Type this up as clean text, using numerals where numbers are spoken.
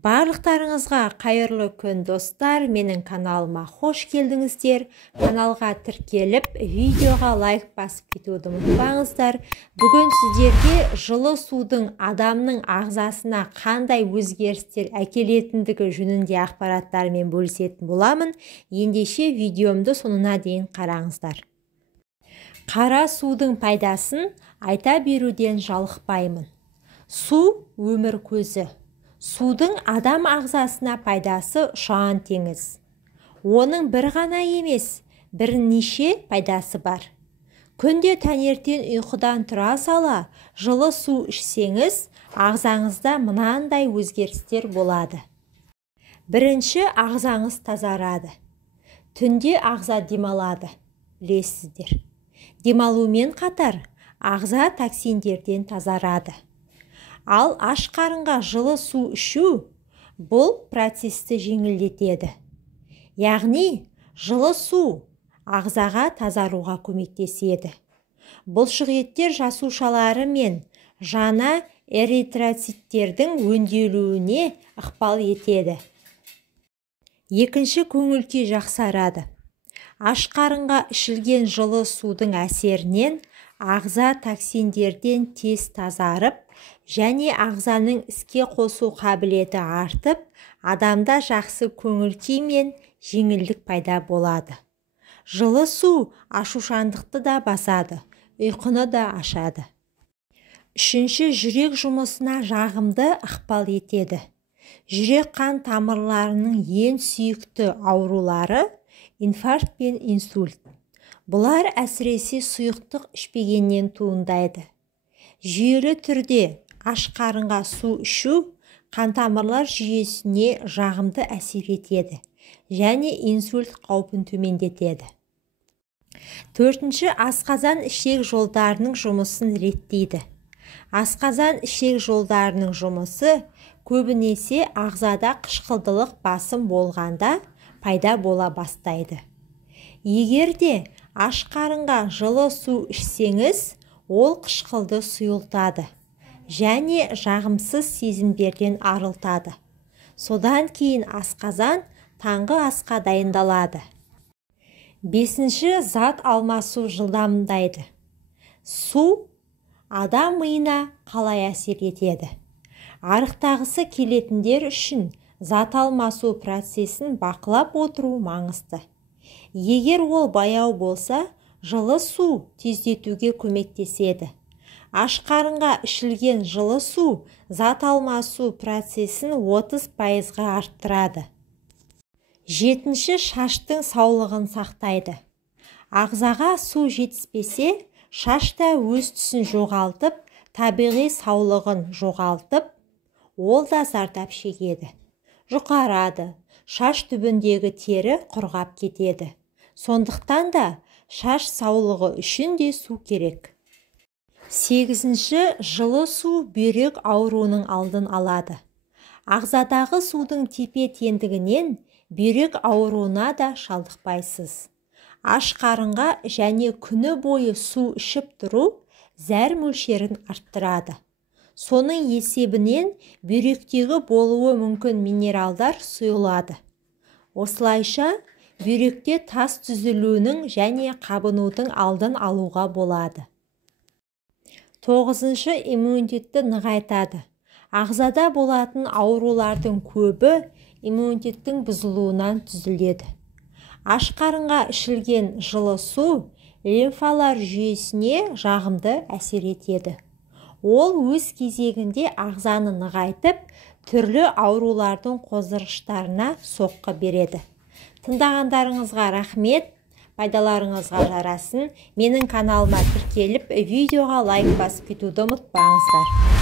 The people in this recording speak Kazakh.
Барлықтарыңызға қайырлы күн достар, менің каналыма қош келдіңіздер. Каналға тіркеліп, видеоға лайк басып кетуді ұмытпаңыздар. Бүгін сіздерге жылы судың адамның ағзасына қандай өзгерістер әкелетіндігі жөнінде ақпараттармен бөлісетін боламын. Ендеше видеомды соңына дейін қараңыздар. Қара судың пайдасын айта беруден жалықпаймын. Су өмір көзі. Судың адам ағзасына пайдасы ұшан теңіз. Оның бір ғана емес, бірнеше пайдасы бар. Күнде таңертең ұйқыдан тұра сала, жылы су ішсеңіз, ағзаңызда мынандай өзгерістер болады. Бірінші, ағзаңыз тазарады. Түнде ағза демалады, білесіздер. Демалумен қатар, ағза токсиндерден тазарады. Ал аш қарынға жылы су ішу бұл процесті жеңілдетеді. Яғни, жылы су ағзаға тазаруға көмектеседі. Бұлшық еттер жасушалары мен жаңа эритроциттердің өңделуіне ықпал етеді. Екінші, көңіл-күй жақсарады. Аш қарынға ішілген жылы судың әсерінен ағза токсиндерден тез тазарып, және ағзаның іске қосу қабілеті артып, адамда жақсы көңіл-күй мен жеңілдік пайда болады. Жылы су ашушаңдықты да басады, ұйқыны да ашады. Үшінші, жүрек жұмысына жағымды ықпал етеді. Жүрек қан тамырларының ең сүйікті аурулары инфаркт пен инсульт. Бұлар әсіресе сұйықтық ішпегеннен туындайды. Жүйелі түрде аш қарынға су ішу қантамырлар жүйесіне жағымды әсер етеді және инсульт қаупін төмендетеді. Төртінші, асқазан ішек жолдарының жұмысын реттейді. Асқазан ішек жолдарының жұмысы көбінесе ағзада қышқылдылық басым болғанда пайда бола бастайды. Егер де аш қарынға жылы су ішсеңіз, ол қышқылды сұйылтады және жағымсыз сезімдерден арылтады. Содан кейін асқазан таңғы асқа дайындалады. Бесінші, зат алмасу жылдамдайды. Су адам миына қалай әсер етеді? Арықтағысы келетіндер үшін зат алмасу процесін бақылап отыру маңызды. Егер ол баяу болса, жылы су тездетуге көмектеседі. Аш қарынға ішілген жылы су зат алмасу процесін 30%-ға арттырады. Жетінші, шаштың саулығын сақтайды. Ағзаға су жетіспесе, шаш та өз түсін жоғалтып, табиғи саулығын жоғалтып, ол да зардап шегеді. Жұқарады, шаш түбіндегі тері құрғап кетеді. Сондықтан да шаш саулығы үшін де су керек. Сегізінші, жылы су бүйрек ауруының алдын алады. Ағзадағы судың тепе-теңдігінен бүйрек ауруына да шалдықпайсыз. Аш қарынға және күні бойы су ішіп тұру зәр мөлшерін арттырады. Соның есебінен бүйректегі болуы мүмкін минералдар сұйылады. Осылайша, бүйректе тас түзілуінің және қабынудың алдын алуға болады. Тоғызыншы, иммунитетті нығайтады. Ағзада болатын аурулардың көбі иммунитеттің бұзылуынан түзіледі. Аш қарынға ішілген жылы су лимфалар жүйесіне жағымды әсер етеді. Ол өз кезегінде ағзаны нығайтып, түрлі аурулардың қоздырғыштарына соққы береді. Тыңдағандарыңызға рахмет, пайдаларыңызға жарасын. Менің каналыма тіркеліп, видеоға лайк басып кетуді ұмытпаңыздар.